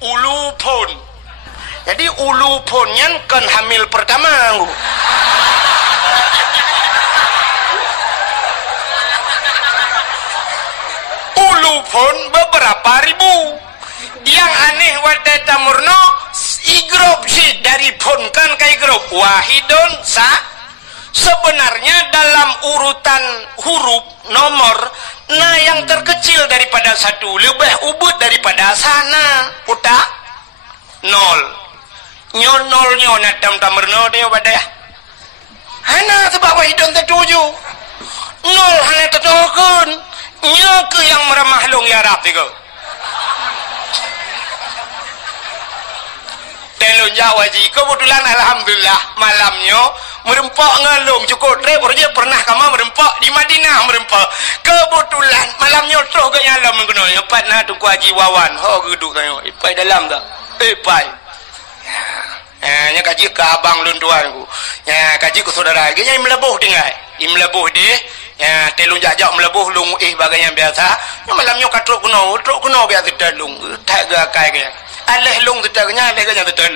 ulu pun. Jadi ulu punnya kan hamil pertama. Ulu pun beberapa ribu. Yang aneh wadai tamurno igrop sih dari pun kan kai grup wahidun sa. Sebenarnya dalam urutan huruf nomor, nah yang terkecil daripada satu lebih ubud daripada sana. Udah nol. Nol natam tamurno dia pada ya. Hana sebab wahidun tertuju. Nol hana tertukun. Nya ke yang meramah long ya Arab tiga. Telun Jawa ji kebetulan alhamdulillah malamnya merempak ngalung cukup trip saja pernah kamu merempak di Madinah merempak. Kebetulan malamnya terus ke nyalam menggunakan lepas nak tunggu Haji Wawan. Ho geduk tanya. Pai dalam tak? Pai. Nya kaji ke abang lun tuan ku. Nya kaji ke saudara. Nya melebuh dengai. Melebuh dia. Ya, telung jajak melebuh lung bagai yang biasa. Nya malamnya katruk kuno biasa tidak lung. Tak gakai ke. Aleh lung tetangnya aleh ke yang tetang.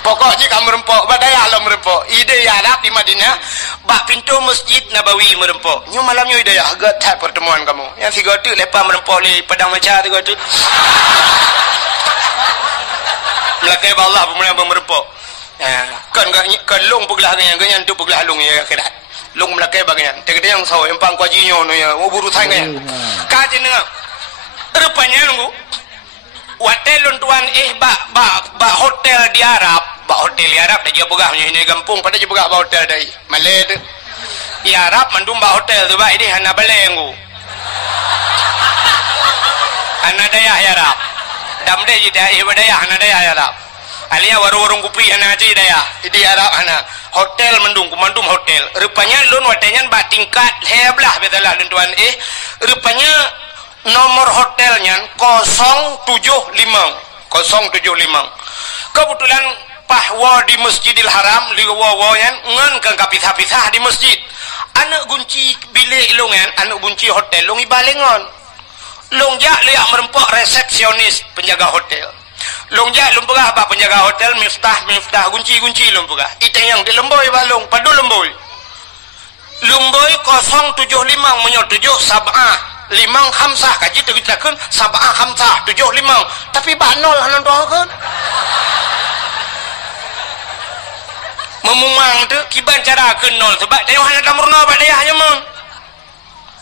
Pokoknya kamu merempok badaya alam merempok. Ide ya Arab di Madinah bak pintu Masjid Nabawi merempok. Nyu malamnya ide ya agak tak pertemuan kamu. Yang si gotu lepas merempok li padang macam tu gotu. Melakai Allah pemula merempok. Kan lung peglah ganyan tu peglah lung ya akhirat. Lung melakai bagian. Tegede yang saw empang kuajinya no ya uburu thai ganyan. Kaji dengar. Rupanya nunggu hotel tuan ba hotel di Arab, hotel di Arab dia buka ni kampung pada dia buka hotel dai. Malay tu. Di Arab mandum ba hotel tu ba ini hana balenggu. Hana daya Arab. Dam dai dia daya hana daya Arab. Alia warung kupi hana ji daya. Di Arab hana hotel mandum hotel. Rupanya lun hotelnya ba tingkat heblah betulah tuan rupanya nomor hotelnya 075. Kebetulan pahwa di Masjidil Haram liwawayan ngan kang kapisah-pisah di masjid. Anak kunci bilik lungan, anak kunci hotel lungi balengon. Longja liak merempok resepsionis penjaga hotel. Longja lumpugah apa penjaga hotel miftah kunci lumpugah. Itu yang di Lemboi balung padu Lemboi. Lemboi 075 menyotujuk sab'ah. 5 khamsah kaji tu kita kan sab'ah khamsah 7 5 tapi banol hanan doa kan memumang tu kiban cara ke nol sebab dia hanya tamurna pada dia hanya mang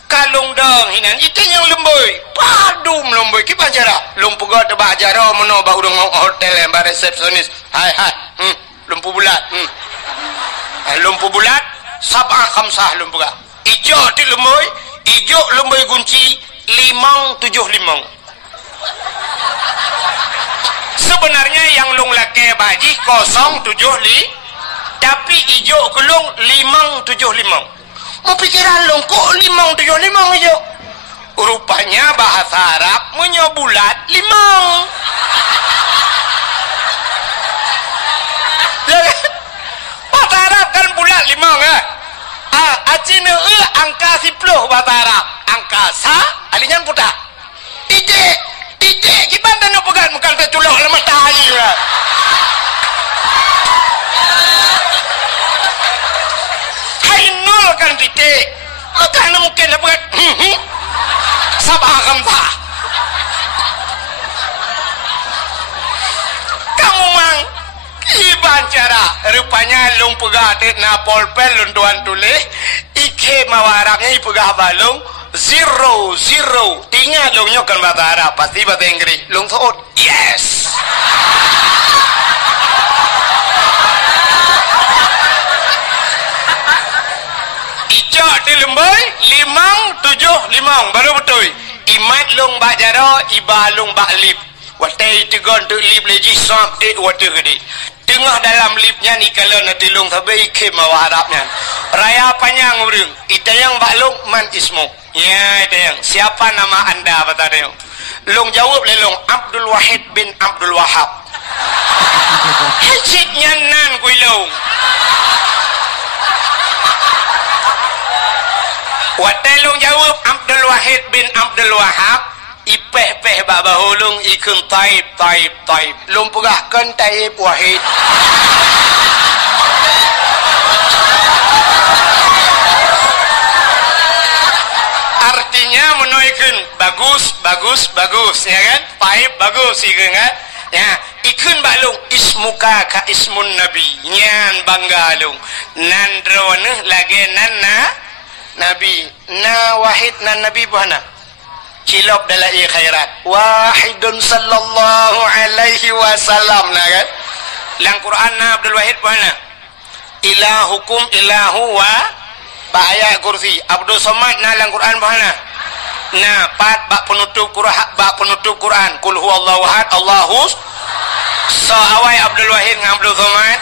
kalung dong hinan itu yang lemboi padum lemboi kiban cara lumpu god ba jaro meno ba urang hotel yang ba resepsionis hai lumpu bulat lumpu bulat sab'ah khamsah lumpu ga ijo di lemboi ijo lemboi kunci 575. Sebenarnya yang lung lake baji 075 tapi ijo kelung 575. Mau pikiran lung kok 575 ijo? Rupanya bahasa Arab menyobulat 5. Bahasa Arab kan bulat 5 kan? Acina angka 10 bahasa Arab. Angka sa alinyan puta. Ije gimana nak pegang bukan terculok lemas tahi lah. Hai nol kan titik. Karena mungkin nak pegang sabah kamsa. Kamu mang iban cara rupanya lung pegah na polpen lun tuan tulis ike mawarapnya ipegah balung 0 tinggal lungnya kan bahasa Arab pasti bahasa Inggris lung soot yes ijo di lemboi 575 baru betul imat lung bak jaro iba lung bak lip watai tegon tu lip leji samp watai gede tengah dalam lipnya ni kalau nanti lung sampai ke mawar Arabnya raya panjang urung itu yang baklung man ismu ya itu yang siapa nama anda kata dia lung jawab lelong Abdul Wahid bin Abdul Wahab hajitnya nan kuilung watai lung jawab Abdul Wahid bin Abdul Wahab IP peh bak bahulung ikun taib lung pegahkan taib wahid. Artinya menuikan bagus ya kan, taib bagus ikun kan ya. Ikun balung ismuka ka ismun nabi nyan bangga lung nandrone lagi nanna nabi na wahid nan nabi buhana cilop dalam khairat wahidun sallallahu alaihi wasallam nah kan lang Quran na Abdul Wahid buhana ilahukum ilahu wa ba ayat kursi Abdul Somad na lang Quran buhana na pat bak penutup Quran kul huwallahu ahad Allahus so awai Abdul Wahid dengan Abdul Somad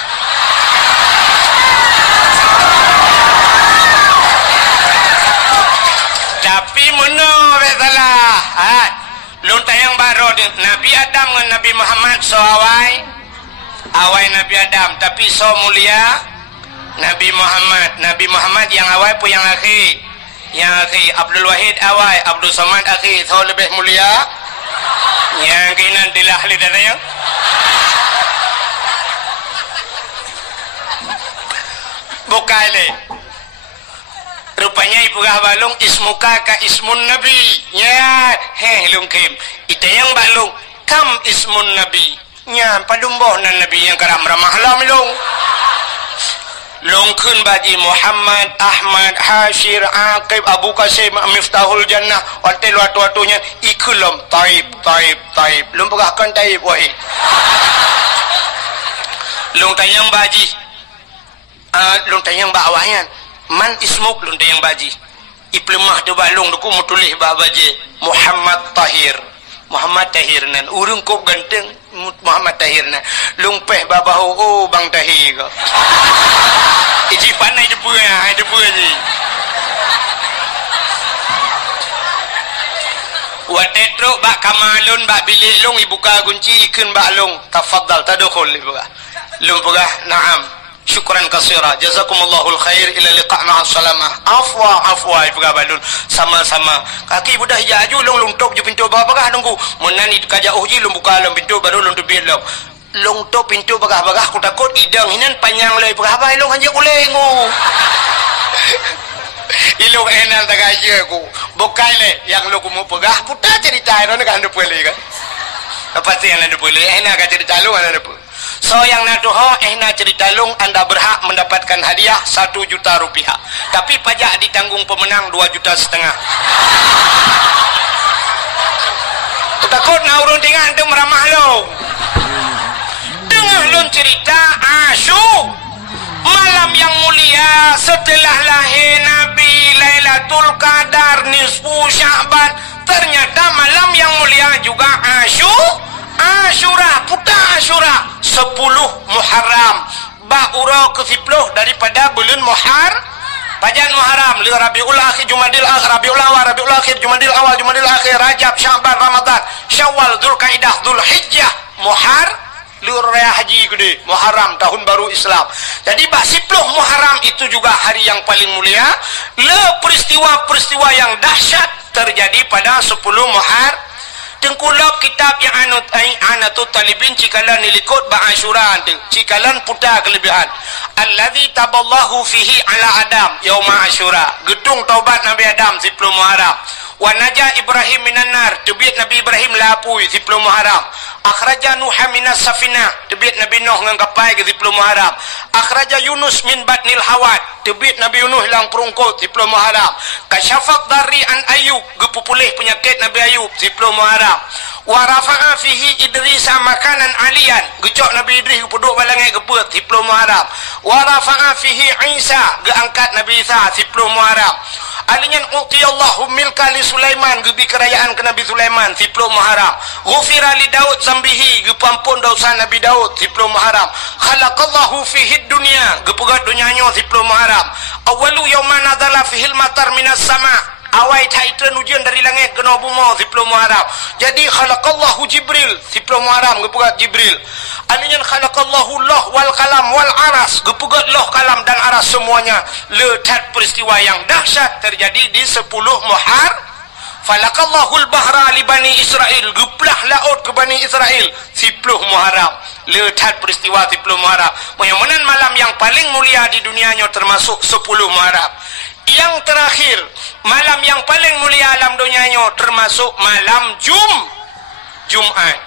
tapi menurut salah lung tayang baru Nabi Adam dengan Nabi Muhammad so awai Nabi Adam tapi so mulia Nabi Muhammad yang awai pun yang akhir Abdul Wahid awai Abdul Somad akhir so lebih mulia yang kainan dilah lidahnya bukai le rupanya ibu gah balung ismuka ka ismun nabi nya lung kim ite yang balung kam ismun nabi nya padumboh nan nabi yang karam ramah lam lung kun baji Muhammad Ahmad Hashir Aqib Abu Qasim Miftahul Jannah hotel watu-watunya ikulum taib lung pegahkan taib wahid lung tayang baji lung tayang ba awahyan man ismuk lung tayang baji iplemah tu balung duku mutulih ba baje Muhammad Tahir nan urung kop ganteng Muhammad Tahir nan lung peh babahu bang Tahir ko iji panai depu ji watetro ba kamalun ba bilik lung ibuka kunci ikun ba lung tafaddal tadkhul ibuka lung pegah na'am syukran kasira jazakumallahul khair ila liqa' ma'as salamah afwa ibuka balun sama-sama kaki budah jaju lung tok je pintu bagah nunggu menani kajauh ji lung buka lung pintu baru lung tebit lung tok pintu bagah ku takut idang hinan panjang lai bagah bai lung hanje ulengu ilung enan tagaje ku bokai le yang lu ku mu pegah puta cerita no kan depu le kan apa sih yang depu le enak ka cerita lu kan depu so yang natuho na cerita lung anda berhak mendapatkan hadiah 1 juta rupiah tapi pajak ditanggung pemenang 2,5 juta takut na urun dengan tu meramah lo dengar lun cerita asyuk malam yang mulia setelah lahir Nabi Lailatul Qadar nisfu Sya'ban ternyata malam yang mulia juga Asyura puta Asyura 10 Muharram ba'ura ke-10 daripada bulan Pajan Muharram li Rabiul Akhir Jumadil Akhir Rabiul Awal Rabiul Akhir Jumadil Awal Jumadil Akhir Rajab Sya'ban Ramadan Syawal Dzulqa'dah Dzulhijjah Raya Haji gede Muharram tahun baru Islam. Jadi 10 Muharram itu juga hari yang paling mulia. Peristiwa-peristiwa yang dahsyat terjadi pada 10 Muharram. Tengkulap kitab yang anatut talibin cikalan nilikut ba'asyura cikalan putar kelebihan alladzi taballahu fihi ala Adam yauma asyura gedung taubat Nabi Adam 10 Muharram wa naja Ibrahim minan nar tebit Nabi Ibrahim lapui 10 Muharram akhraja Nuh minas safinah tebit Nabi Nuh ngan kapal ke 10 Muharram akhraja Yunus min batnil hawat tebit Nabi Yunus hilang perungkut 10 Muharram kasyafat dari an Ayub gepupulih penyakit Nabi Ayub 10 Muharram wa rafa'a fihi Idris makanan alian gecok Nabi Idris duduk balangai geput 10 Muharram wa rafa'a fihi Isa geangkat Nabi Isa 10 Muharram alinyan uqiyallahu milka li Sulaiman gebi kerajaan ke Nabi Sulaiman 10 Muharram ghufira li Daud zambihi gepampun dosa Nabi Daud 10 Muharram khalaqallahu fihi dunya gepegat dunianya 10 Muharram awalu yawma nazala fihil matar minas sama awai taitan ujian dari langit ke bumi 10 Muharram jadi khalaqallahu Jibril 10 Muharram gepegat Jibril alinyan khalaqallahu Allah wal kalam wal aras gepegat loh kalam dan aras semuanya letak peristiwa yang dahsyat terjadi di 10 Muharram falakallahul bahra li Bani Israel, geplah laut ke Bani Israel 10 Muharram. Letat peristiwa 10 Muharram. Menyamanan malam yang paling mulia di dunianya termasuk 10 Muharram. Yang terakhir, malam yang paling mulia alam dunianya termasuk malam Jumat.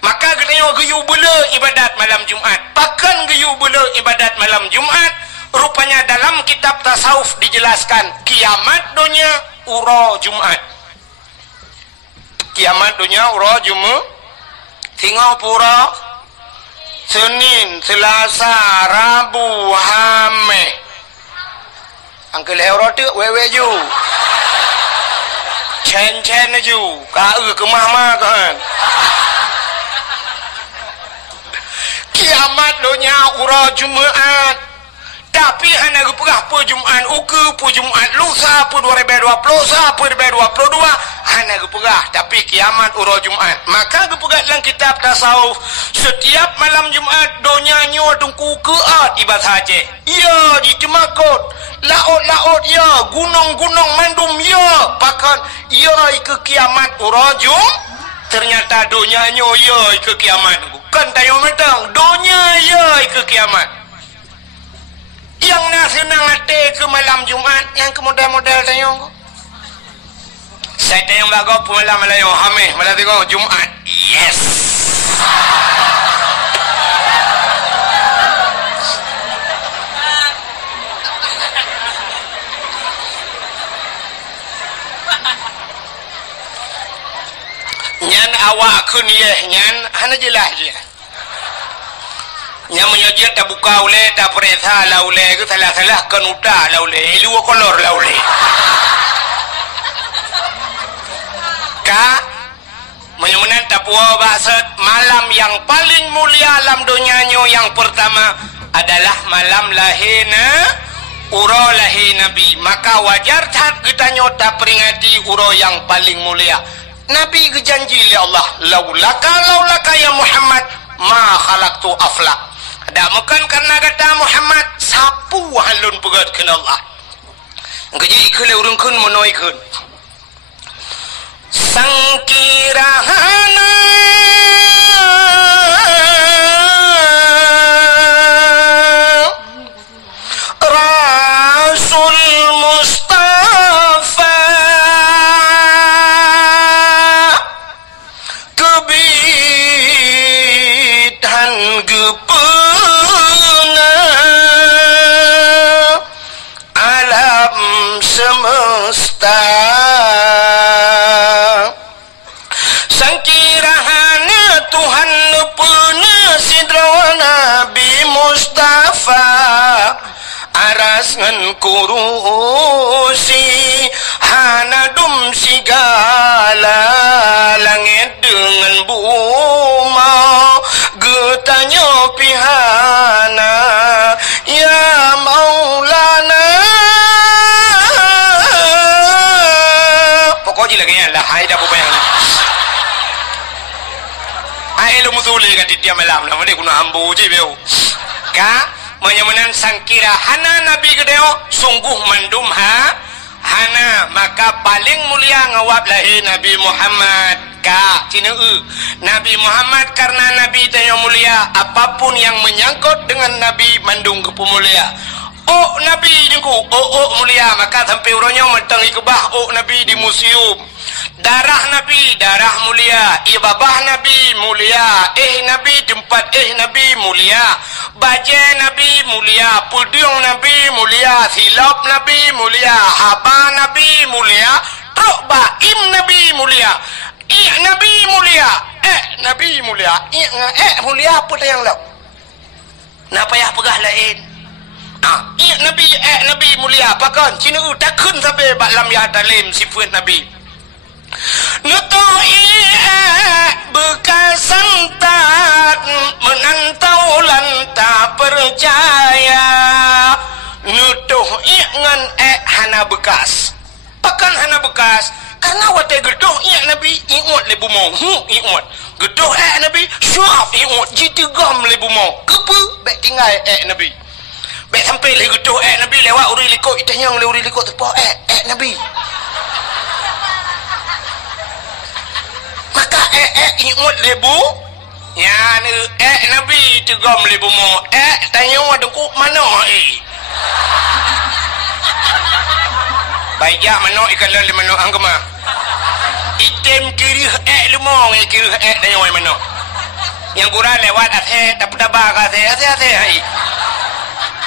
Maka katanya geyu bela ibadat malam Jumat. Pakan geyu bela ibadat malam Jumat. Rupanya dalam kitab tasawuf dijelaskan kiamat dunia ura Jumat. Kiamat dunia ura Jumat. Singapura Senin, Selasa, Rabu, Khamis. Angka lehro tu wewe ju. Chen ju. Ka ke mah kan. Kiamat dunia ura Jumaat. Tapi hana gepegah pu Jumaat uke, pu Jumaat lusa, pu 2020, pu 2022 hana gepegah. Tapi kiamat ura Jumaat. Maka gepegah dalam kitab tasawuf, setiap malam Jumaat dunia nyo dengku keat ibadah haji. Ya dicemakut. Laut ya, gunung-gunung mandum ya. Bahkan ya ke kiamat ura ternyata dunia nyo ya ke kiamat. Bukan tayo metang, dunia ya ke kiamat. Yang nak senang hati ke malam Jumat, yang ke model-model tayong. Saya tayong bago po malam malayo, Khamis, malam tengok Jumat. Yes. Nyan awak kun ye, nyan hana jelas je. Yang menyajat tak buka oleh, tak perintah lah oleh, ke salah-salah kan udah lah oleh, luar kolor lah oleh. Ka, menyamanan tak puas baksud, malam yang paling mulia alam dunianya yang pertama adalah malam lahirnya uro lahir Nabi. Maka wajar tak kita nyota peringati uro yang paling mulia. Nabi kejanji oleh Allah, laulaka ya Muhammad ma khalaqtu aflak. Ada bukan karena kata Muhammad sapu halun pegat ke Allah. Keji ke urung kun monoi kun. Sangkirahana Rasul Mustafa kebitan gepe semesta sangkirahana Tuhan puna sidra Nabi Mustafa aras ngan kurusi hanadum sigala langit dengan buma getanya pihana ya Maulana. Pokoknya lagi lah, hai dah apa yang hai lu muzuli kat dia malam lah, mana guna ambu je beo. Ka menyamanan sangkira hana Nabi gedeo sungguh mandum hana, maka paling mulia ngawab lahir Nabi Muhammad. Ka cina Nabi Muhammad karena Nabi tanya mulia, apapun yang menyangkut dengan Nabi mandung kepemulia. Oh Nabi niku, oh mulia, maka sampai urangnya mentang ikebah oh Nabi di museum. Darah Nabi, darah mulia. Ibabah Nabi mulia. Nabi tempat Nabi mulia. Baju Nabi mulia. Pudiung Nabi mulia. Silap Nabi mulia. Haba Nabi mulia. Truk baim Nabi mulia. Nabi mulia. Nabi mulia. Mulia apa yang lauk? Napa ya pegah lain? Nabi mulia. Pakan cina takun sampai baklam ya talim sifat Nabi. Nutoi bekas santat menantau lanta percaya nutuh ngan hana bekas. Pakan hana bekas karena wate gedoh Nabi ingot le bumong ingot gedoh Nabi syaf ingot jitigam le bumong kepe bek tinggal Nabi bek sampai le gedoh Nabi lewat uri likut itanyang le uri likut tepo Nabi Kakak ingat lebu ya ni Nabi tegam lebu mo tanya ada ku mana baik mana ikan lele mana anggama item kiri lemong kiri tanya mana yang kurang lewat athe dapat tabak athe hai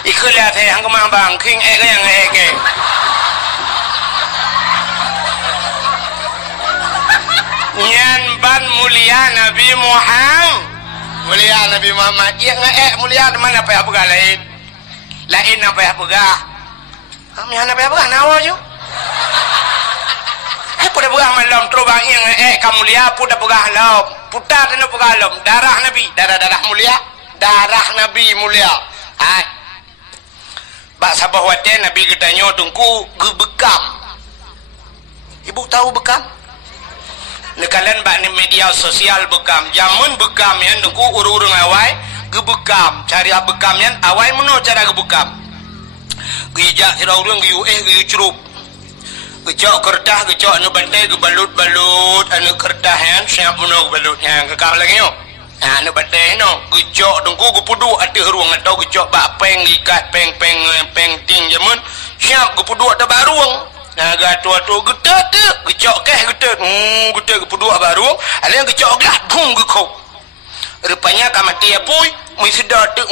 ikut athe anggama bang king ke yang ke nyan ban mulia Nabi Muhammad ya mulia mana apa lain apa kami apa nawa jo pudah pegah malam terubang yang kamu lihat pudah pegah malam putar dan pegah malam darah Nabi darah mulia hai bak sabah waten Nabi ketanya tungku gebekam ibu tahu bekam nekalan bak ni media sosial bekam jamun bekam yang tungku urung awai gebekam cari bekam yang awai meno cara gebekam gejak sira urung giu curup gejok kertas gejok anu bantai gebalut-balut anu kertas yang siap meno balutnya kekal lagi yo anu bantai no gejok tungku gepudu atih ruang atau gejok bak peng ikat peng ting jamun siap gepudu atau baruang naga tua-tua getet gejok getet gepudu baruang ada yang gejok gelah bung gekau rupanya kamati apoi mai sedar tu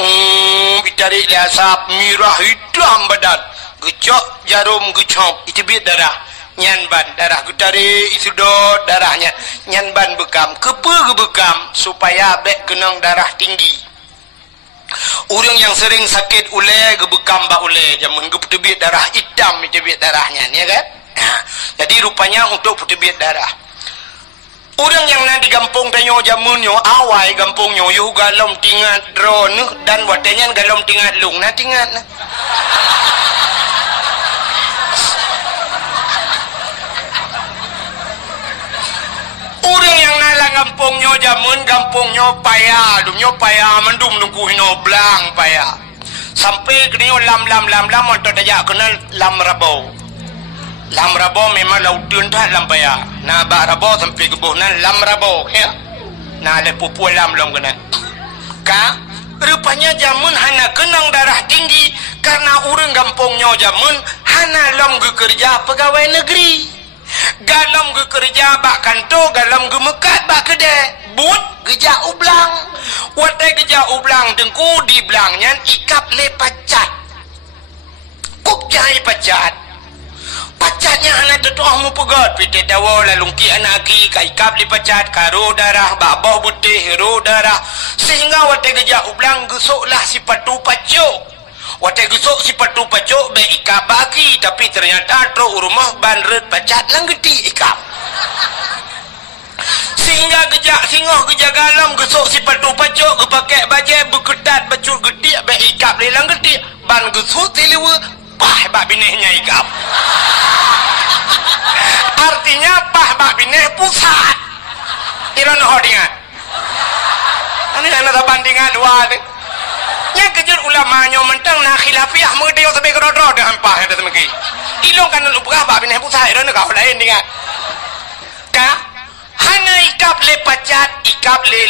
bitari asap mirah hitam badan gejok jarum gecop itu bit darah nyan ban darah gutari isudot darahnya nyan ban bekam gebekam supaya bek kenang darah tinggi orang yang sering sakit ulai gebekam ba ulai jamun gebet darah hitam itu bit darahnya ya kan jadi rupanya untuk putih darah orang yang nanti gampung tanyo jamunyo awai gampungnya yu galom tingat drone dan watenya galom tingat lung na tingat orang yang nala gampungnya jamun gampungnya payah mendum nunggu hino blang payah sampai kena lam atau dajak kena lam rabau memang lautun tak lam payah na ba rabau sampai gebuh na lam rabau ya na le pupu lam kena ka rupanya jamun hana kenang darah tinggi karena orang gampungnya jamun hana lam kerja pegawai negeri galam ke kerja bak kantor galam ke mekat bak kedai but geja ublang watai geja ublang dengku di belangnya ikap le pacat kuk jai pacatnya anak tetuah mu pegot pite dawa lalungki anaki ka ikap le pacat karo darah babah putih hero darah sehingga watai geja ublang gesoklah si patu pacuk watai gusuk si patu pacuk be ikap baki tapi ternyata tro rumah banret pacat lang geti ikap sehingga gejak galam gusuk si patu pacuk gepakai baje beketat bacur geti be ikap le lang geti ban gusuk tilewa pah bak binehnya ikap artinya pah bak bineh pusat irana hodingan ini ana bandingan dua ni yang kejut ulamanya mentang nak khilafiah mengerti yang sampai kerodro dah hampah ada semegi ilong kan lupukah bak bineh pusat irana kau lain dengan ka hana ikap le pacat ikap le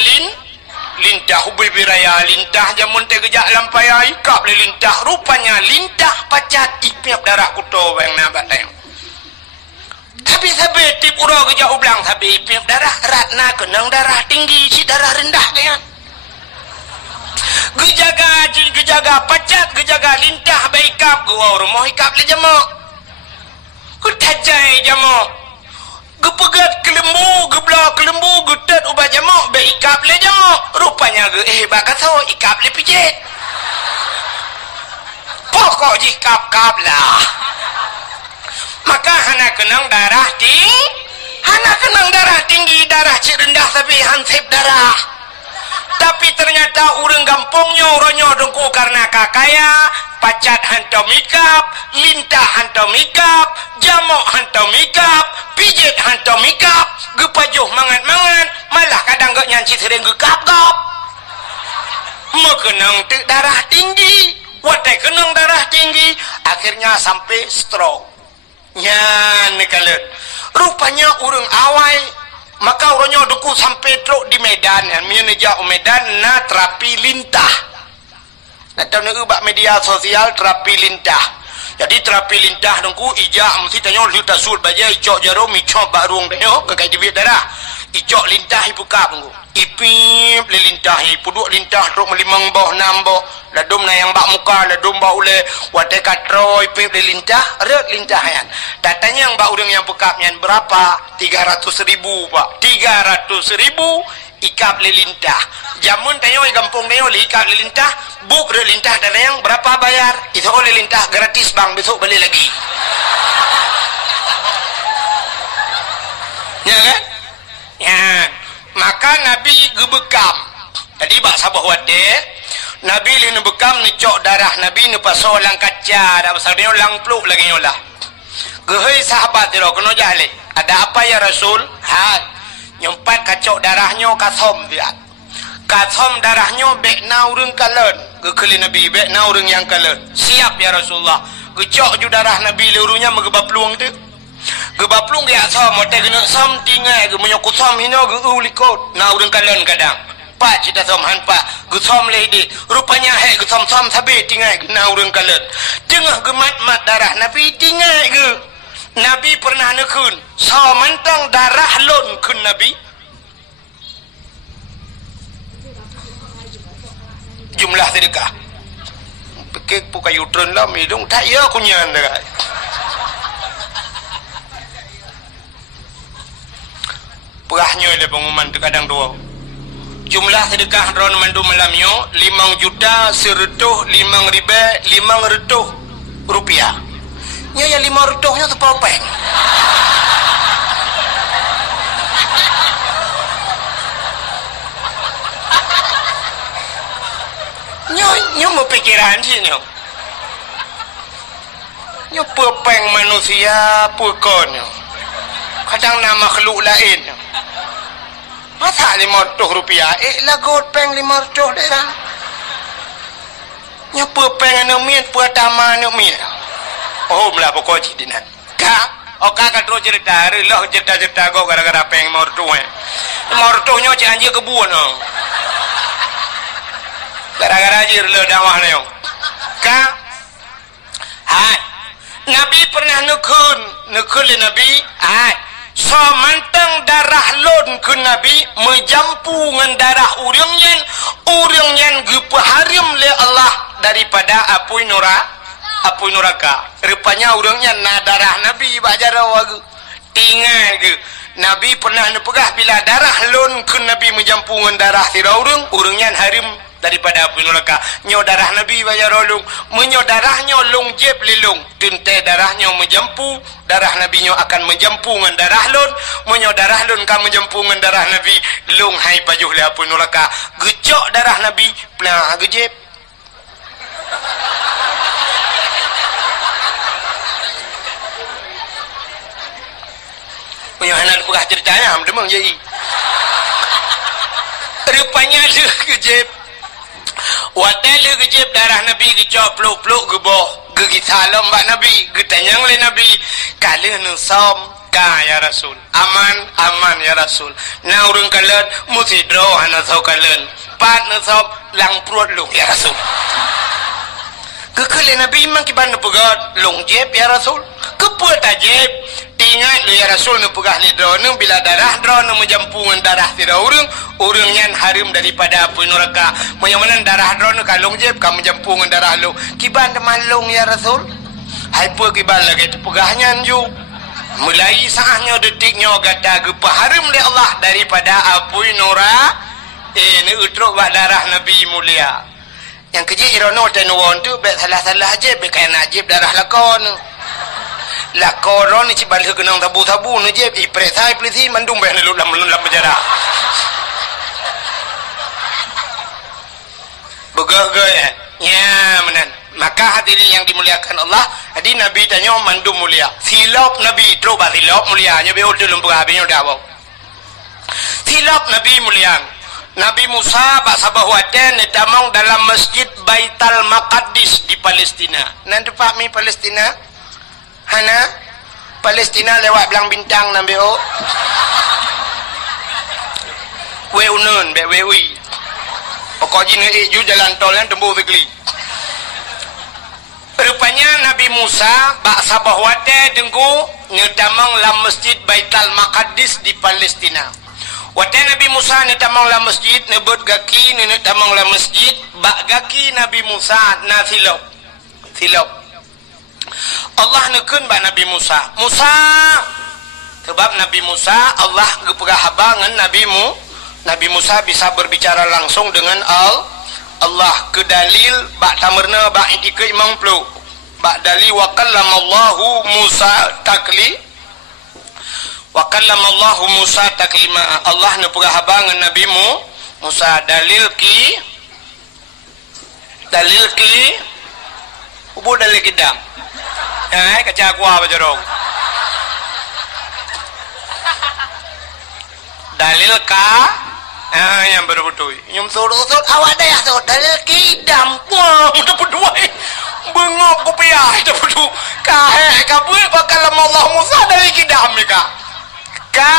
lintah hubi biraya lintah jamun te gejak lampaya ikap le lintah rupanya lintah pacat ipiap darah kuto bang nabat tayang tapi sabe tip uro gejak ublang sabe ipiap darah ratna kenang darah tinggi si darah rendah kaya gejaga pacat gejaga lintah baikap gua rumah ikap le jamak kutajai jamak gepegat kelembu geblah kelembu getet ubah jamak baikap le jamak rupanya bakaso ikap le pijit pokok jikap lah maka hana kenang darah tinggi darah cik rendah tapi hansip darah tapi ternyata orang gampungnya orangnya dengku karena kakaya pacat hantam mikap lintah hantam mikap jamok hantam mikap pijit hantam mikap gepajuh mangat-mangat malah kadang gak nyanci sering gekap-kap mekenang darah tinggi watai kenang darah tinggi akhirnya sampai stroke nyan nekalet rupanya orang awai maka orangnya duku sampai truk di Medan ya meja Medan na terapi lintah na tahu nak ubah media sosial terapi lintah jadi terapi lintah dengku ijak mesti tanya lihat sul baja icok jarum icok barung tanya ke kaji biar darah icok lintah ibu kap dengku ipip lintah puduk lintah truk melimang boh namboh ladum na yang bak muka ladum bak ule wate katro ipip lintah red lintah yan datanya yang bak udang yang bekap yan berapa 300.000 pak 300.000 ikap lilintah jamun tanya di kampung tanya ikap lilintah buk lilintah dan yang berapa bayar itu lilintah gratis bang besok balik lagi ya kan ya maka Nabi gebekam tadi bak sabah wate Nabi li bekam ni cok darah Nabi ni pasal lang kaca dah pasal dia lang peluk lagi nyolah gehei sahabat dia kena jahli ada apa ya Rasul nyempat kacok darahnya kasom dia kasom darahnya bekna urang kalen gekeli Nabi bekna urang yang kalen siap ya Rasulullah gecok ju darah Nabi lurunya megebab peluang tu gebab peluang dia som mote kena som tinggal ge menyokut som hino ge ulikot na urang kalen kadang pak cita som han pak gesom lady rupanya hek gesom som sabe tinggal na urang kalen tengah gemat-mat darah Nabi tinggal ge Nabi pernah nekun so mentang darah lon kun Nabi jumlah sedekah pikir pukai utron lah midung tak ya kunyan dah perahnya ada pengumuman terkadang dua jumlah sedekah ron mandu malamnya 5 juta 100 500 rupiah nya yang 500 nya terpopeng nyo mau pikiran sih nyo popeng manusia pukon nyo kadang nama makhluk lain masa 500 rupiah lagot peng 500 dah nyo popeng anu mian pertama anu mian oh belah pokok jidinan kak kak terus cerita loh cerita kau gara-gara peng mortuhnya cik anjir kebun gara-gara anjir lo dakwah leong kak Nabi pernah nukun Nabi so mantang darah lon ke Nabi menjampu dengan darah urang yan gepaharim le Allah daripada apui neraka rupanya urangnya na darah Nabi bajara wagu tinggal ke Nabi pernah nepegah bila darah lon ke Nabi menjampu dengan darah tira urangnya harim daripada api neraka nyo darah Nabi bayar olung menyo darahnya long jeb lilung tinte darahnya menjampu darah Nabi nyo akan menjampu dengan darah lon menyo darah lon kan menjampu dengan darah Nabi long hai pajuh le api neraka gecok darah Nabi plah gejeb menyo hanan pegah ceritanya demang jadi rupanya le gejeb Watel kejip darah Nabi kecok peluk-peluk ke boh gigi salam mbak Nabi getanyang le Nabi kali nusom ka ya Rasul aman ya Rasul na urang kalen musidro hana sau kalen pat nusom lang prut lu ya Rasul kekele Nabi mang kiban pegat long jeb ya Rasul keput ajeb tinggal lu ya Rasul nu pegah ni drone bila darah drone menjampungan darah tira urang nyan harim daripada api neraka menyaman darah drone kalung jeb kamu jampungan darah lu kiban temalung ya Rasul hai pu kiban lagi pegahnya ju mulai saahnya detiknya gata gepa harim li Allah daripada api neraka ni utruk bak darah Nabi mulia yang keji irono tenuwon tu bet salah-salah je be kaya najib darah lakon lakoron ni cibal kenang tabu-tabu ni je ipresai polisi mandung ben lu dalam penjara begah ya menan maka hadirin yang dimuliakan Allah hadi Nabi tanya mandum mulia silap Nabi terubah silap mulianya be ulun berhabisnya dawo silap Nabi mulia Nabi Musa bahasa bahwaten damang dalam masjid Baitul Maqdis di Palestina nanti Pak mi Palestina Hana Palestina lewat belang bintang nambe Weunen be wewi. Pokoknya ju jalan tol yang tembuh tegli. Rupanya Nabi Musa bak sabah wate dengku ngetamang la masjid Baitul Maqdis di Palestina. Wate Nabi Musa ngetamang la masjid nebut gaki ngetamang la masjid bak gaki Nabi Musa na silop. Allah nekun bak Nabi Musa. Sebab Nabi Musa Allah geperah habangan Nabi Musa bisa berbicara langsung dengan Allah ke dalil bak tamerna bak itika imam pelu bak dalil wa kallamallahu Musa taklima Allah neperah habangan Nabi Musa dalil ki ubu dalil kidam kaca kuah bajarong dalil ka yang berbetui nyum surut awak dah so dalil kidam wah udah berdua bengok kopiah itu berdua kahe kabul bakal Allah Musa dalil kidam ka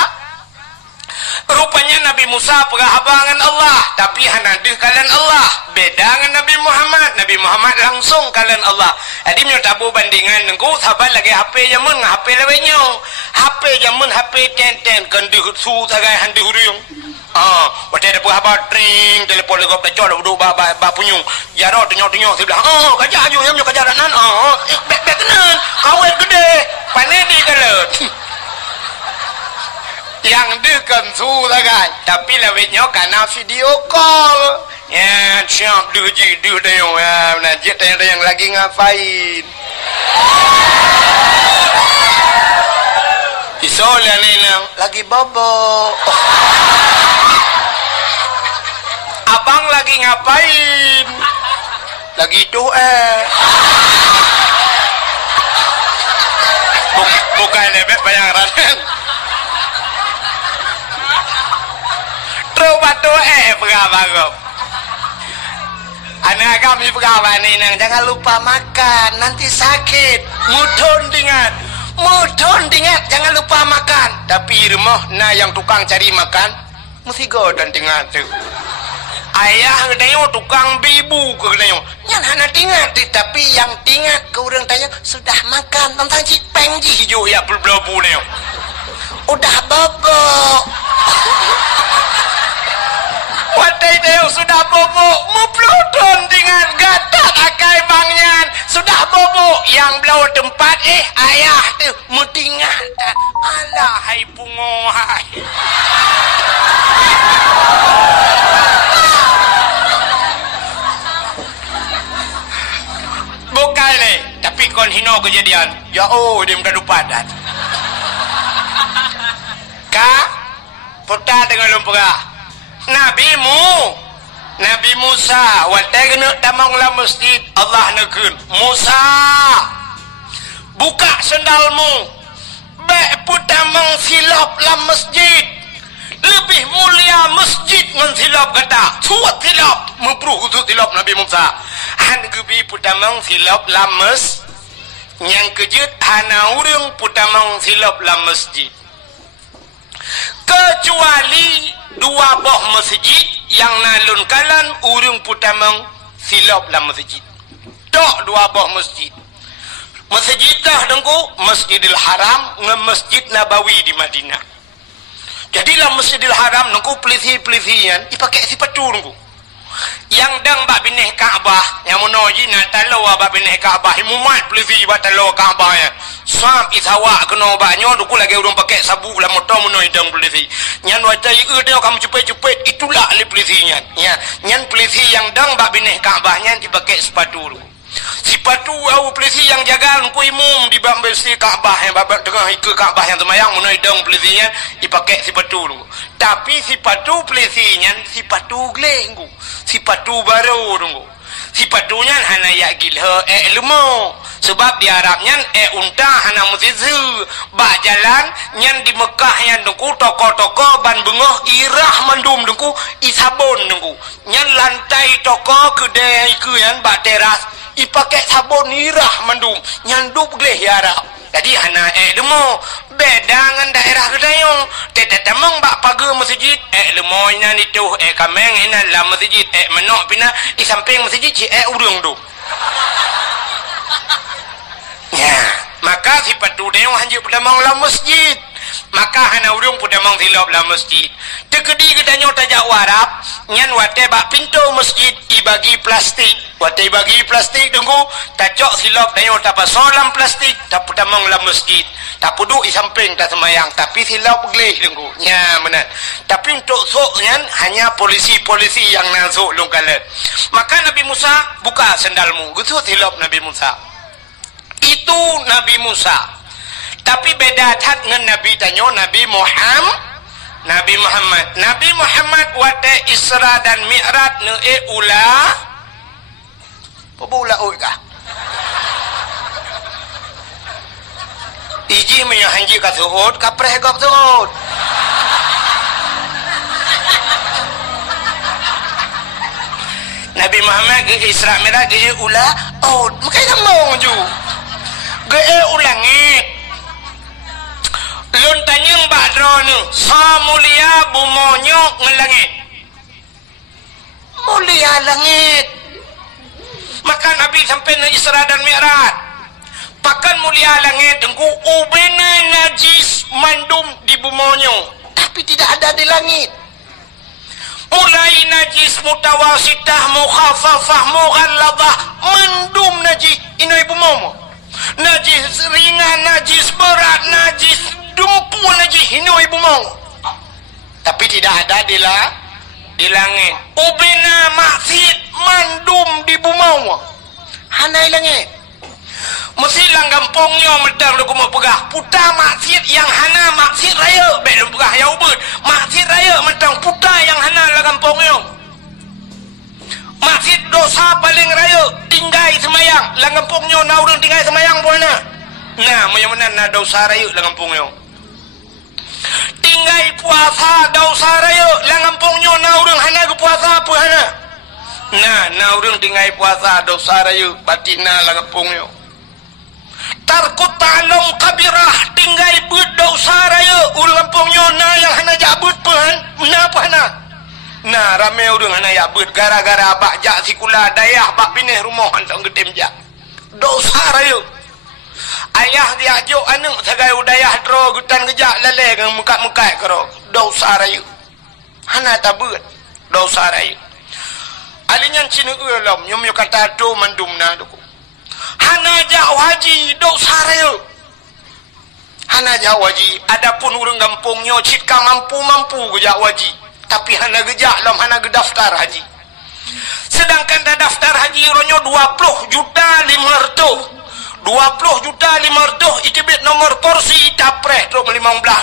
rupanya Nabi Musa perahabangan Allah tapi hanadih kalian Allah beda dengan Nabi Muhammad langsung kalian Allah jadi menyotabu bandingan nengku sahabat lagi HP jamun HP lewenya HP jamun HP ten kenduh su tagai handi huriung wate ada apa tring telepon legop lecor duduk ba punyung jaro tenyok sebelah kajah ayo yang kajaranan bekenan awet gede panedi kalut yang dekan su tagai tapi lewetnya karena video call ya siap duji dayung najit yang lagi ngapain isola nenang lagi bobo abang lagi ngapain lagi itu bukan lebih bayaran terubah tu pegawai anak kami pegawai nenang jangan lupa makan nanti sakit mudon dingat jangan lupa makan tapi rumah yang tukang cari makan mesti godan dingat tu ayah ngedayo tukang bibu ke ngedayo yang hana tingat tapi yang tingat ke orang tanya sudah makan tentang cipeng hijau ya belum neo udah bobo watai deo sudah bobo mupludon dengan gatat akai bangnya sudah bobo yang belau tempat ayah tu mutingat alah hai pungo hai bukan tapi kon hino kejadian ya dia mudah dupadan putar dengan lumpurah Nabi Musa watai kena tamang la masjid Allah nekun Musa buka sendalmu baik putamang silap la masjid lebih mulia masjid ngan silap kata suat silap mempruh untuk silap Nabi Musa han gebi putamang silap la mas yang kejut hana urang putamang silap la masjid kecuali dua boh masjid yang nalun kalan urung putamang silap la masjid tok dua boh masjid dah dengku Masjidil Haram nge Masjid Nabawi di Madinah jadilah Masjidil Haram dengku pelisi-pelisian dipakai si patu dengku yang dang bak bineh Kaabah yang menuji nak talo bak bineh Kaabah imumat pelisi bak talo Kaabah ya sam isawa kena baknya dengku lagi urung pakai sabu la motor menoi dang pelisi nyan wajai dia kamu cepet-cepet itulah li pelisinya ya nyan pelisi yang dang bak bineh Kaabah nyan dipakai sepatu dengku sipatu au pelisi yang jaga ku imum di besi Kaabah yang babak tengah ke Kaabah yang semayang menoi dang pelisinya dipakai sipatu dulu tapi sipatu pelisinya sipatu glengku sipatu baru dulu sipatunya hana ya gilha ilmu sebab di Arabnya unta hana musizu bak jalan nyan di Mekah yang dengku toko-toko ban bengoh irah mandum dengku isabon dengku nyan lantai toko kedai ke yang bak teras ipakai sabun irah mandum nyanduk gleh ya Arab Jadi hana demo beda dengan daerah gedayong. Tete temang bak pagar masjid lemoy na nito kameng ina la masjid menok pina di samping masjid ci urang tu. Ya, maka si patu dayong hanji pedamang la masjid. Maka hana urang pedamang silap la masjid. Tegedi gedanyo tajak warap nyan wate bak pintu masjid ibagi plastik. Wate bagi plastik tunggu tacok silap dayo tapa solam plastik tak pedamang la masjid. Tak puduk di samping tak semayang tapi silap gelih tunggu. Ya benar. Tapi untuk sok nyan hanya polisi-polisi yang nasuk lungkalet. Maka Nabi Musa buka sendalmu. Gitu silap Nabi Musa. Itu Nabi Musa. Tapi beda hat dengan Nabi tanyo Nabi Muhammad. Nabi Muhammad wate Isra dan Mi'raj ne ula. Apa ula oi kah? Iji punya hanji ka suud, kapreh gap suud. Nabi Muhammad ke Isra Mi'raj ke ula. Oh, makai sambung ju. Ke ulangit. Lun tanyang badro ni sa mulia bumonyok ng langit. Mulia langit. Maka Nabi sampai na Isra dan Mi'raj. Pakan mulia langit tengku ubena najis mandum di bumonyo. Tapi tidak ada di langit. Mulai najis mutawasitah mukhafafah mughalladah mandum najis inoy bumomo. Najis ringan, najis berat, najis dumpuan najis inoy bumomo. Tapi tidak ada di langit. Ubena maksiat mandum di bumomo. Hanai langit. Mesti langgampongnya medang lu mau pegah. Puta maksiat yang hana maksiat raya. Belum pegah ya ubud. Maksiat raya medang puta yang hana langgampongnya. Maksiat dosa paling raya tinggai semayang. Langgampongnya naurun tinggai semayang buana. Nah, mana na dosa raya langgampongnya. Tinggai puasa dosa raya langgampongnya naurun hana ke puasa apa hana. Nah, naurun tinggai puasa dosa raya batina langgampongnya. Tarkut ta'alum kabirah tinggai but dosa raya ulang pungnya na yang hana jabut pun na apa hana na ramai orang hana jabut gara-gara bak jak sikula dayah bak pinih rumah hantar gedim jak dosa raya ayah diajuk anak segai udayah dro gutan kejak lalai dengan muka-muka kero dosa raya hana tabut dosa raya alinyan cina ulam nyum kata do mandum na duku hana jauh haji dosa raya. Hana jauh haji. Adapun urang kampungnya cika mampu ke jauh haji. Tapi hana gejak lam hana gedaftar haji. Sedangkan dah daftar haji ronyo 20 juta 500. 20 juta 500 itibit nomor porsi tapreh tu 15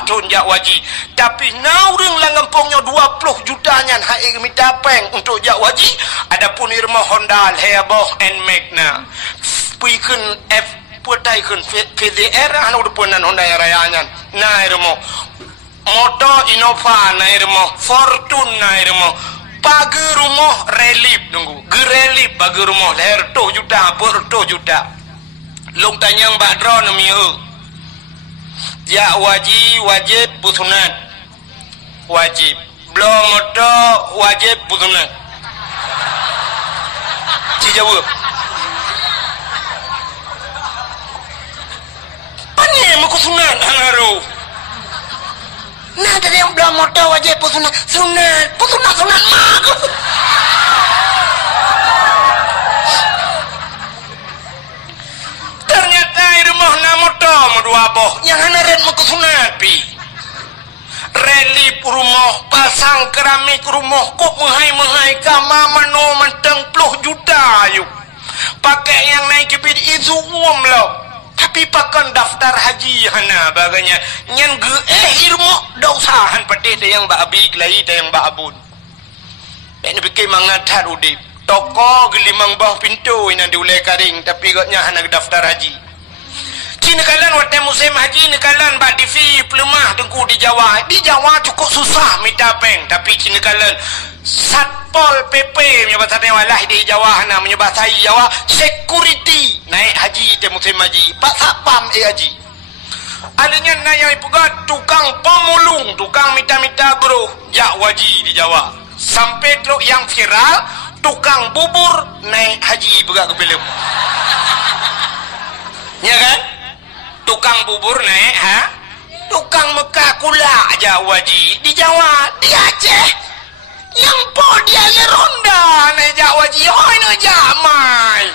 tahun jauh haji. Tapi naurang lang kampungnya 20 juta nyan haik mitapeng untuk jauh haji. Adapun irma Honda Heboh and Magna. Puikan putaikan PDR anu depanan Honda Raya na irmo motor Innova na irmo Fortune na irmo pagi rumah relief nunggu gerelif pagi rumah leher 2 juta per 2 juta long tanyang badro namiu ya wajib pusunat wajib belum motor wajib pusunat dijawab ni muka sunat hangaru. Nah dari yang belum motor wajib sunat mak. Ternyata rumah na motor dua boh yang hanaret muka sunat pi. Relip rumah pasang keramik rumah kok menghai kama mano menteng 10 juta yuk. Pakai yang naik kebid itu umum lo. Tapi pakan daftar haji hana baganya nyan ge irmo dausahan pati yang babi kelai yang babun. Ini bikin mangatar udip. Toko gelimang bawah pintu ina diulai karing tapi gaknya hana daftar haji. Cina kalan waktu musim haji ni kalan bak divi pelemah dengku di Jawa. Di Jawa cukup susah minta peng tapi cina kalan Satpol PP menyebut walah di Jawa hana menyebut saya Jawa security naik haji te musim haji Pak Sapam haji Alanya nayai pegat tukang pemulung, tukang mita-mita bro, jak waji di Jawa. Sampai truk yang viral, tukang bubur naik haji pegat ke film. Ya kan? Tukang bubur naik, tukang Mekah kula jak waji di Jawa, di Aceh. Yang po dia le ronda naik jak waji, hoi no jak mai.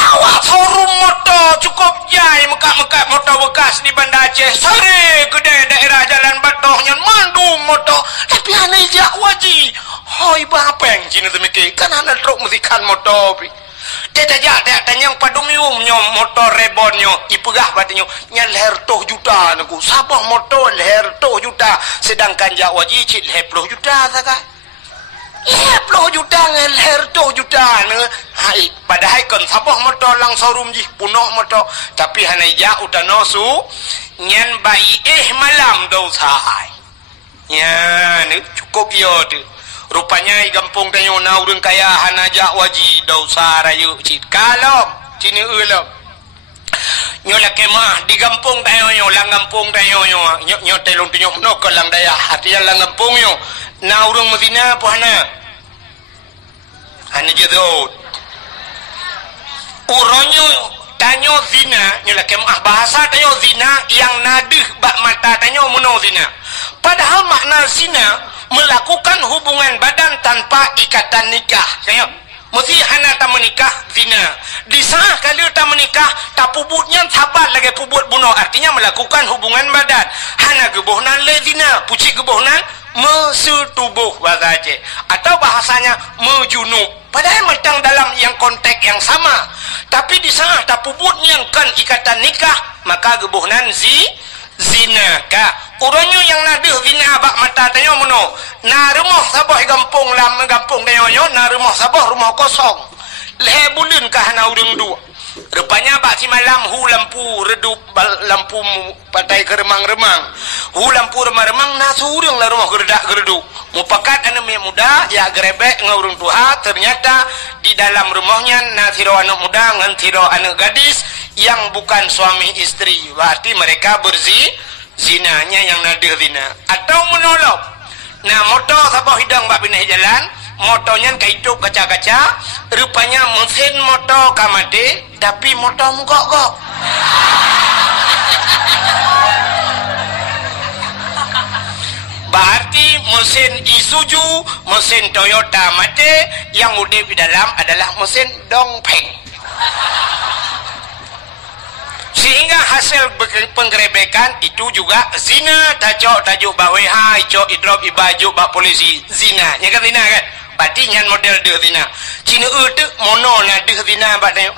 Awak forum motor cukup jai mekat-mekat motor bekas di Bandar Aceh. Sare kedai daerah Jalan Batohnya mandu motor. Tapi anai jak waji. Hoi bapeng Cina temikir. Kan anak truk mestikan motor pi. Dia tanya padung nyum motor rebonnya. Ipegah batanya. Yang leher 2 juta naku. Sabah motor leher 2 juta. Sedangkan jak waji cik leher 10 juta sakai. 10 juta dengan leher 2 juta ne. Hai, padahal kan sabah motor lang showroom ji punoh motor. Tapi hanai ja utano su nyan bai malam dau sai. Ya, ni cukup yo tu. Rupanya i kampung tanyo na urang kaya hanaja waji dau sarayu cit. Kalom cini ulom. Nyo la kemah di kampung tayo yo lang kampung tayo yo nyo telong tunyo no ko lang daya hati lang kampung yo na urang Medina po hana jedot uronyo tanyo zina nyo la kemah bahasa tayo zina yang nadih bak mata tanyo muno zina padahal makna zina melakukan hubungan badan tanpa ikatan nikah kayo mesti hana tak menikah zina. Disah kali tak menikah tak pubutnya sabat lagi pubut bunuh. Artinya melakukan hubungan badan. Hana gebohnan le zina. Puci gebohnan mesetubuh bahasa Aceh. Atau bahasanya mejunub. Padahal macam dalam yang konteks yang sama. Tapi disah tak pubutnya kan ikatan nikah. Maka gebohnan zina ka. Uronyo yang nadih zina bak mata tanyo muno. Na rumah sabah gampung lam gampung tanyo na rumah sabah rumah kosong. Leher bulan ka hana urang dua. Rupanya bak si malam hu lampu redup lampu patai ke remang-remang. Hu lampu remang-remang na surang lah rumah geredak-gereduk. Mupakat anak muda ya gerebek ngurung tua ternyata di dalam rumahnya na tiro anak muda ngan tiro anak gadis yang bukan suami istri. Berarti mereka zinanya yang nadir zina atau menolong. Nah motor sabah hidang bak pindah jalan motornya kaituk kaca-kaca rupanya mesin motor kamade tapi motor mugok-gok. Berarti mesin Isuzu mesin Toyota mate yang udah di dalam adalah mesin dongpeng. Sehingga hasil penggerebekan itu juga zina. Tajuk baweha icok idrop ibaju bak polisi zina. Ya kan zina kan? Berarti nyan model de zina. Cina tu mono na de zina bak tayo.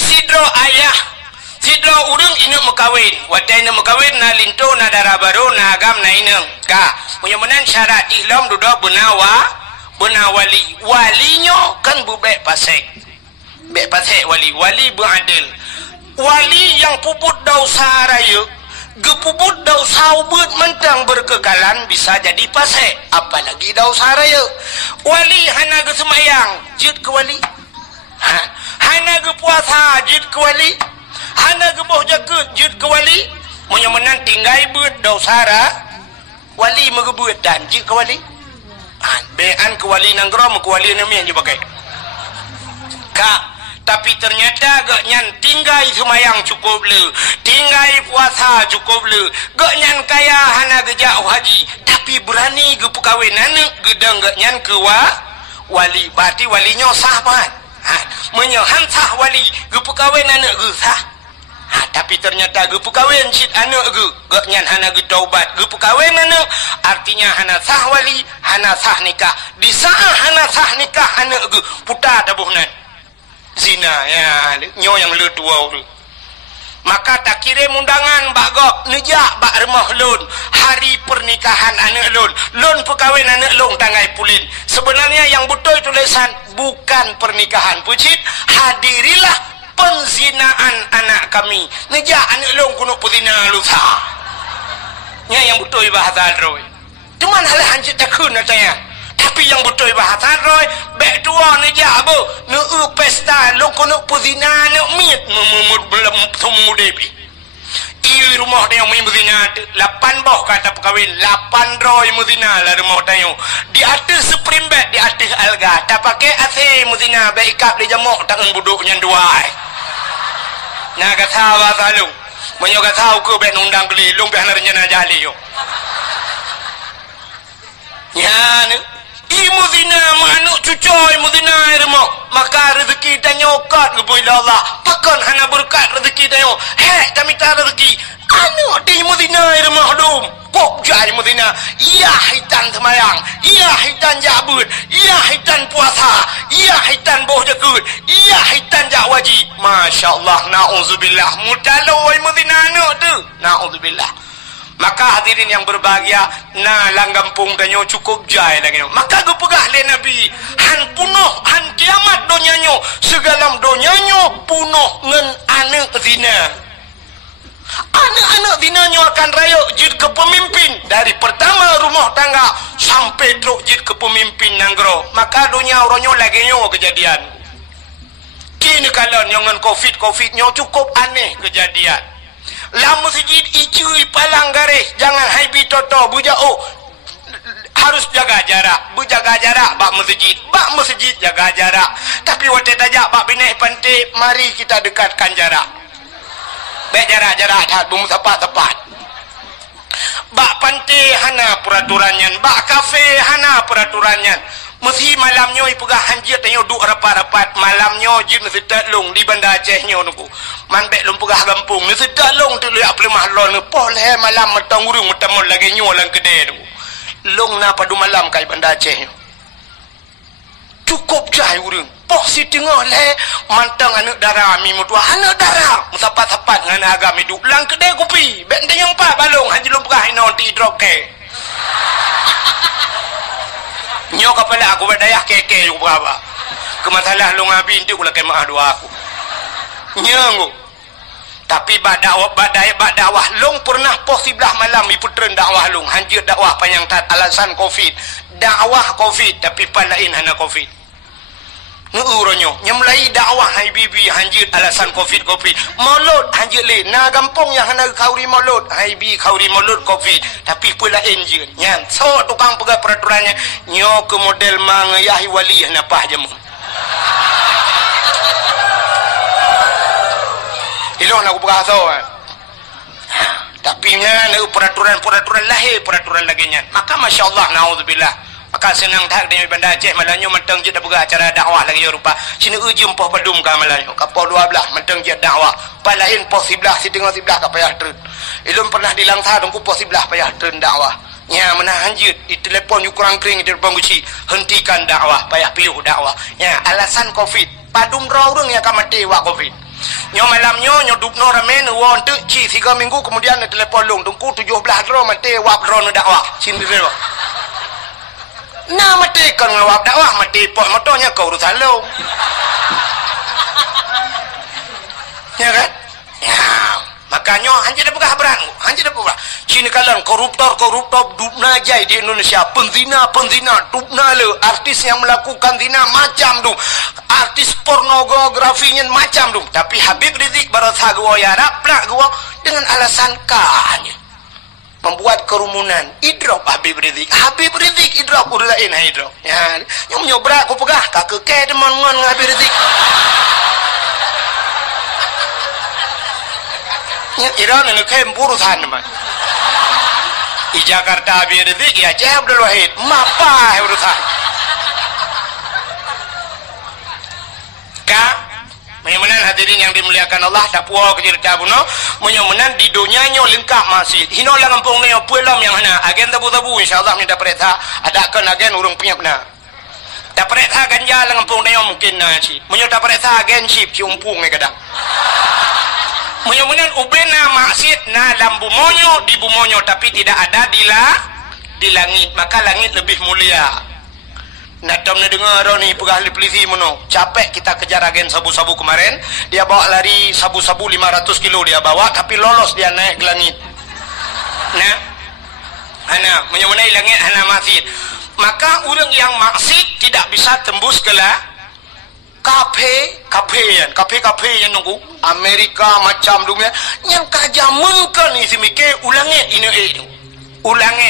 Sidro ayah, sidro urang ina mekawin. Watai ina mekawin na linto na darah baru na agam na ina. Ka, punya menan syarat ihlam duduk benawali. Walinyo kan bubek pasek. Bek pasek wali beradil. Wali yang puput dosa raya gepuput dosa ubud mentang berkekalan bisa jadi pasek apalagi dosa raya. Wali hana ke semayang jid ke wali, hana ke puasa jid ke wali, hana ke boh jaga jid ke wali. Punya menang tinggai buat dosa wali megebut dan jid ke wali. Bean ke wali nanggrom ke wali namian je pakai kak. Tapi ternyata gaknyan tinggai semayang cukup le, tinggai puasa cukup le, gaknyan kaya hana gejak haji, tapi berani ke perkahwin anak gedang gaknyan ke wali. Berarti walinya sah banget. Menyohan sah wali ke perkahwin anak ke sah. Tapi ternyata ke perkahwin cit anak ke gaknyan hana ke taubat ke perkahwin anak. Artinya hana sah wali, hana sah nikah. Di saat hana sah nikah anak ke putar tabuhnan zina ya nyo yang le tua tu. Maka tak kirim undangan bagok nejak bak rumah lun hari pernikahan anak lun perkahwin anak lun tangai pulin. Sebenarnya yang betul tulisan bukan pernikahan pucit, hadirilah penzinaan anak kami. Nejak anak lun kuno puzina lusa nya yang betul bahasa roy cuman hal hancit takun natanya. Tapi yang betul bahasa roy be bek tua ni jabo nu pesta lu kono puzina nu mit mumut belum temu debi i rumah dia yang muzina 8 boh kata perkahwin 800 muzina lah rumah dia di atas supreme bed di atas alga tak pakai AC muzina bek ikap di jamuk tangan buduknya dua nah kata wa salung menyo kata ke bek nundang kelilung bek rencana jali yo ya ni imu zina manuk cucoy mu zina irmo maka rezeki dan nyokat ke bila Allah pakon hana berkat rezeki dan yo tak minta rezeki anu di mu zina irmo dum kok jai mu zina iya hitan semayang iya hitan jabut iya hitan puasa iya hitan boh jakut iya hitan jak wajib masyaallah nauzubillah mutaloi mu zina anu tu nauzubillah. Maka hadirin yang berbahagia na langgampung danyo cukup jai lagi maka gue pegah le Nabi han punuh han kiamat donyanyo segalam donyanyo punuh ngen anak zina anak-anak zinanyo akan rayuk jid ke pemimpin dari pertama rumah tangga sampai truk jid ke pemimpin nanggro maka dunia oronyo lagi nyo kejadian kini kalau nyon covid nyo cukup aneh kejadian lah masjid icui palang garis jangan haibi toto buja harus jaga jarak bujaga jarak bak masjid jaga jarak tapi waktu tajak bak bineh pantai mari kita dekatkan jarak baik jarak tak bum tepat bak pantai hana peraturannya bak kafe hana peraturannya mesti malamnya ipegah hanjir tanyo duk rapat-rapat malamnya jin sedat long di Banda Aceh nyo nuku man bek lum pegah kampung ni sedat long tu liak pelemah lon poleh malam metang urung metamol lagi nyo lang kedai nuku long na padu malam kai Banda Aceh cukup jai urung poh si tengah le mantang anak darah mi mutua anak darah musapat-sapat ngan agam hidup lang kedai kopi bek tanyang pa balong hanjir lum pegah ino ti drop ke nyo kepala aku berdayah keke juga berapa kemasalah lu ngabi itu kula kemah dua aku nyangu tapi bak dakwah long pernah posiblah malam iputren dakwah long hanjir dakwah panjang tat alasan covid dakwah covid tapi palain hana covid nguronyo nyemlai dakwah hai bibi hanjir alasan covid maulud hanjir le na gampong yang hana kauri maulud hai bi kauri maulud covid tapi pula enjin nyan so tukang pegang peraturannya nyo ke model mangayahi wali hana pah jamu ilo nak pegang so tapi nya peraturan lahir peraturan lagi nya maka masyaallah naudzubillah maka senang tak dengan Banda Aceh malahnya mentang je dah buka acara dakwah lagi rupa sini uji poh padum ka malahnya kapal 12 mentang je dakwah palain poh sebelah si tengah sebelah ka payah trun ilum pernah dilangsa dongku poh sebelah payah trun dakwah nya menahan je di telefon yu kurang kering di depan guci hentikan dakwah payah piuh dakwah nya alasan covid padum raurung ya ka mati wa covid nyo malamnya nyo dupno ramen won tu ci 3 minggu kemudian telefon long dongku 17 dro mati wa dro dakwah sindire nah mati kan ngawak dakwah mati pok motornya kau urusan lo ya kan ya makanya hanjir dah pegah berang hanjir dah pegah sini kalian koruptor dupna jai di Indonesia penzina dupna le artis yang melakukan zina macam dong artis pornografinya macam dong tapi Habib Rizik barasa gua ya raplak gua dengan alasan kanya membuat kerumunan idrop Habib Rizik idrop udah lain idrop ya yang nyobrak aku pegah kak ke teman-teman Habib Rizik ya Iran ini kayak urusan teman di Jakarta Habib Rizik ya Cik Abdul Wahid mapa urusan kak menyamanan hadirin yang dimuliakan Allah tak puas kecerita buno menyamanan di dunianya lengkap masjid hino lang kampung ni puelam yang hana agen tabu-tabu insyaallah ni dapat perintah adakan agen urung punya benar dapat perintah ganja lang kampung ni mungkin nasi menyo dapat perintah agen ship ciumpung ni kadang menyamanan ubena masjid na lambu monyo di bumonyo tapi tidak ada di langit maka langit lebih mulia. Nak dom na dengar ni pegah polisi mono. Capek kita kejar agen sabu-sabu kemarin. Dia bawa lari sabu-sabu 500 kilo dia bawa tapi lolos dia naik ke langit. Nah. Ana menyemenai langit ana masjid. maka orang yang maksiat tidak bisa tembus ke kafe yang nunggu Amerika macam dunia yang kajamunkan isi mikir ulangit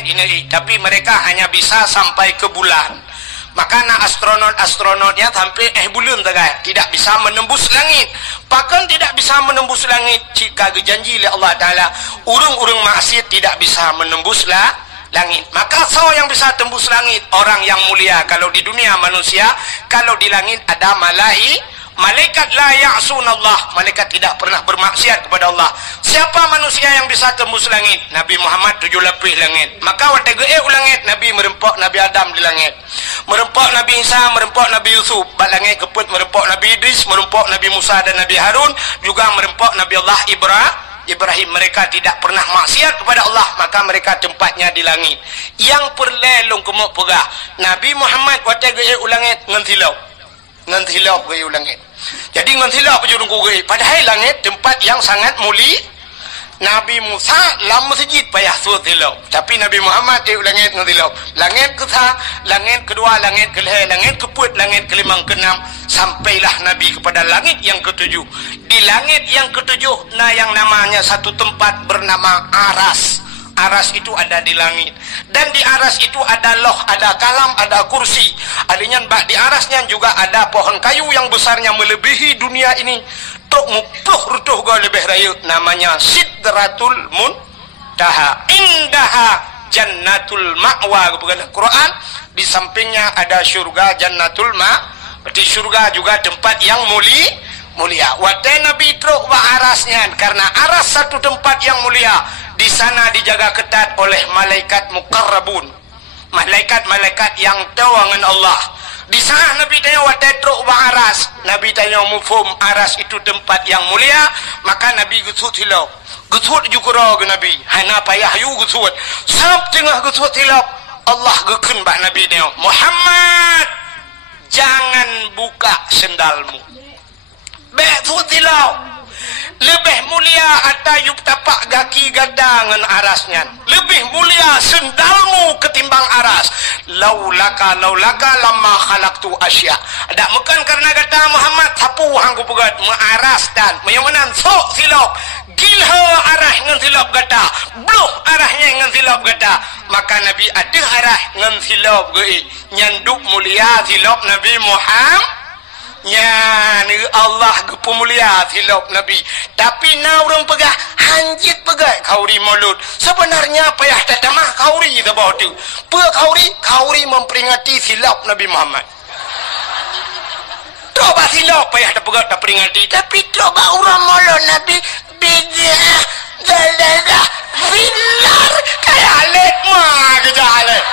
ini tapi mereka hanya bisa sampai ke bulan. Maka astronotnya sampai bulan tidak bisa menembus langit. Bahkan tidak bisa menembus langit jika dijanji oleh Allah Ta'ala urung-urung maksiat tidak bisa menembus langit. Maka yang bisa tembus langit orang yang mulia. Kalau di dunia manusia, kalau di langit ada malaikat la ya'sunallah, malaikat tidak pernah bermaksiat kepada Allah. Siapa manusia yang bisa tembus langit? Nabi Muhammad 7 lapis langit. Maka waktu langit Nabi merempok Nabi Adam di langit, merempok Nabi Isa, merempok Nabi Yusuf, bak langit keput merempok Nabi Idris, merempok Nabi Musa dan Nabi Harun, juga merempok Nabi Allah Ibrahim. Mereka tidak pernah maksiat kepada Allah, maka mereka tempatnya di langit. Yang perlelong kemuk pegah Nabi Muhammad waktu langit ngan hilau ke langit. Jadi ngan hilau pejurung ke padahal langit tempat yang sangat mulia. Nabi Musa lam masjid payah suat hilau, tapi Nabi Muhammad di langit ngan hilau. Langit ketiga, langit kedua, langit kelima, langit keput, langit kelima, keenam, sampailah Nabi kepada langit yang ketujuh. Di langit yang ketujuh yang namanya satu tempat bernama Aras. Aras itu ada di langit, dan di aras itu ada loh, ada kalam, ada kursi. Adanya di arasnya juga ada pohon kayu yang besarnya melebihi dunia ini. Tok mupluh rutuh go lebih raya, namanya Sidratul Muntaha. Indaha Jannatul Ma'wa. Quran di sampingnya ada surga Jannatul Ma'. Di surga juga tempat yang mulia. Wadah Nabi truk wa arasnya, karena aras satu tempat yang mulia. Di sana dijaga ketat oleh malaikat muqarrabun, malaikat-malaikat yang tawangan Allah. Di sana Nabi tanya wadah truk wa aras, Nabi tanya mufhum aras itu tempat yang mulia. Maka Nabi gusut hilau, gusut juga ke Nabi hana payah yu gusut sampai tengah gusut hilau Allah geken bak Nabi tanya, Muhammad jangan buka sendalmu. Besut hilau lebih mulia atayub tapak gaki gadangan arasnya, lebih mulia sendalmu ketimbang aras. Laulaka lama khalaqtu asya. Ada bukan karena kata Muhammad sapu hangku pegat mengaras dan menyamanan sok silap gilha arah ngan silap gata bluh arahnya ngan silap gata. Maka Nabi ada arah ngan silap ge nyanduk mulia silap Nabi Muhammad. Ya ni Allah kepemulia silap Nabi. Tapi na orang pegah hanjit pegah kauri mulut. Sebenarnya payah tatamah kauri tabau tu. Kauri memperingati silap Nabi Muhammad. Coba silap payah tak pegah tak peringati. Tapi coba orang mulut Nabi bijak dah filar kayak alet mah kejalet.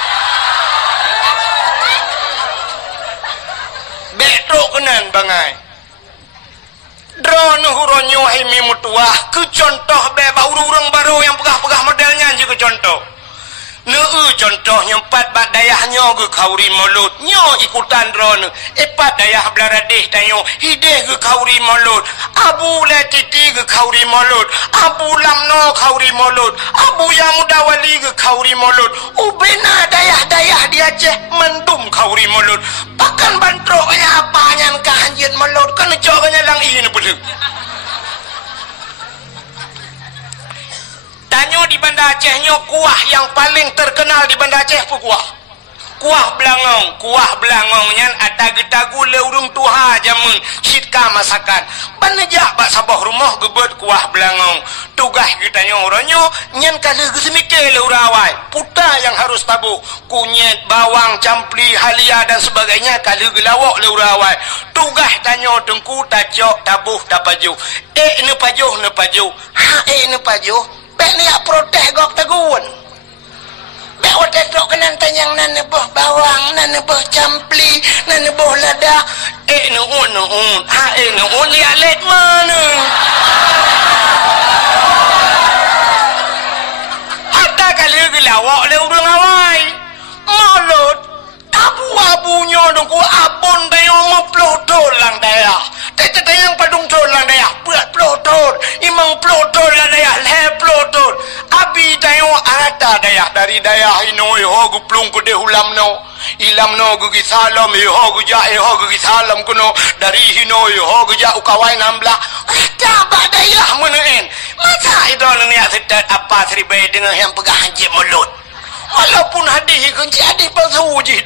Betok kenan bangai drone huronyo himi mutuah ke contoh beba urang baru yang pegah-pegah modelnya juga contoh contoh nyempat bak dayahnya ke kauri mulut nyo ikutan drone epat dayah belaradeh tayo hideh ke kauri mulut abu letiti ke kauri mulut abu lamno kauri mulut abu yang mudawali ke kauri mulut ubena dayah-dayah dia ceh mendum kauri mulut pakan bantroknya apanya kahanjin mulut kan coknya lang ini betul. Tanyo di Banda Aceh nyo kuah yang paling terkenal di Banda Aceh apa kuah belangong nyan ada getagu leurung tuha jamun sitka masakan panejak bak sabah rumah gebet kuah belangong tugas kita nyo oranyo nyan kala gesemike leurawai puta yang harus tabu kunyit bawang campli halia dan sebagainya kala gelawak leurawai tugas tanyo dengku tacok tabuh tapaju ne pajuh ne pajuh bek ni ak protes gok tegun bek wadah tok kenan tanyang nan nebah bawang nan nebah campli nan nebah lada nuun nuun liat let mana ada kali gelawak le urang awai mulut abu-abunya dongku abon dayo meplotor lang daya tetayang padung tol lang daya buat plotor imang plotor lang daya le plotor abi daya Ayo ada daya dari daya hino ho guplung ku de hulam no ilam no gugi salam ho guja ho gugi salam kuno dari hino ho guja ukawai nambla ada badaya menein masa itu ni asetat apa seribai dengan yang pegang je mulut walaupun hadis kunci hadis palsu je